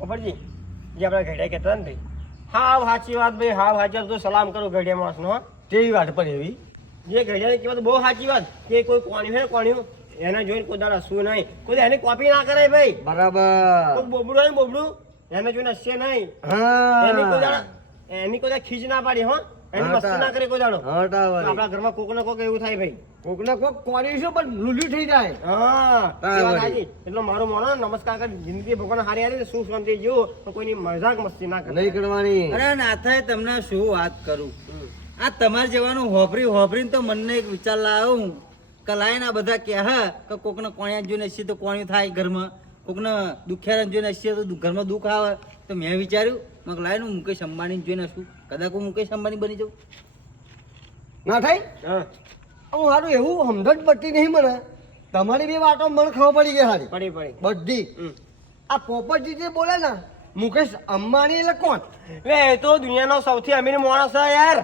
ઉપરજી જે આપણે ઘડિયા કહેતા ને હા સાચી વાત ભાઈ, હા સાચી તો સલામ કરું ઘડિયા માણસનો. હા તેવી વાત પણ એવી જે ઘડિયાની કહેવાત બહુ સાચી વાત કે કોઈ કોણ્યું હોય કોણ્યું એને જોઈને કોઈ દાડા હસવું નહીં, કોઈ એની કોપી ના કરાય ભાઈ. બરાબર. કોઈ બોબડું હોય ને બોબડું એને જોઈને હસશે નહીં. એની કોઈ દાડા ખીજ ના પાડી. હો એની મસ્તી ના કરે કોઈ દાડો. આપણા ઘરમાં કોક ને કોક એવું થાય ભાઈ. કોક ને કોક કોની છે પણ લૂલી થઈ જાય. હા એટલે મારું મોનો નમસ્કાર કરી જિંદગી ભગવાન હારી હારી શું શાંતિ જીવો પણ કોઈની મજાક મસ્તી ના કરે નહીં કરવાની. અરે નાથાએ તમને શું વાત કરું, આ તમારે જેવાનું હોભરીને તો મને એક વિચાર લાવ્યો હું કે લાઈને આ બધા કહે કે કોકને કોણિયા જોઈને હસીએ તો કોણિયું થાય ઘરમાં, કોકને દુખિયાને જોઈને હસીએ તો ઘરમાં દુઃખ આવે. તો મેં વિચાર્યું મેં લાઈને હું મુકેશ અંબાણી જોઈને હસું, કદાચ હું મુકેશ અંબાણી બની જાઉં. ના થાય. હા હું સારું એવું સમજણ પડતી નહીં મને. તમારી બે વાતો મને ખબર પડી ગઈ સારી પડી બધી. આ પોપટજી જે બોલે ને મુકેશ અંબાણી એટલે કોણ? એ તો દુનિયાનો સૌથી અમીર માણસ છે યાર.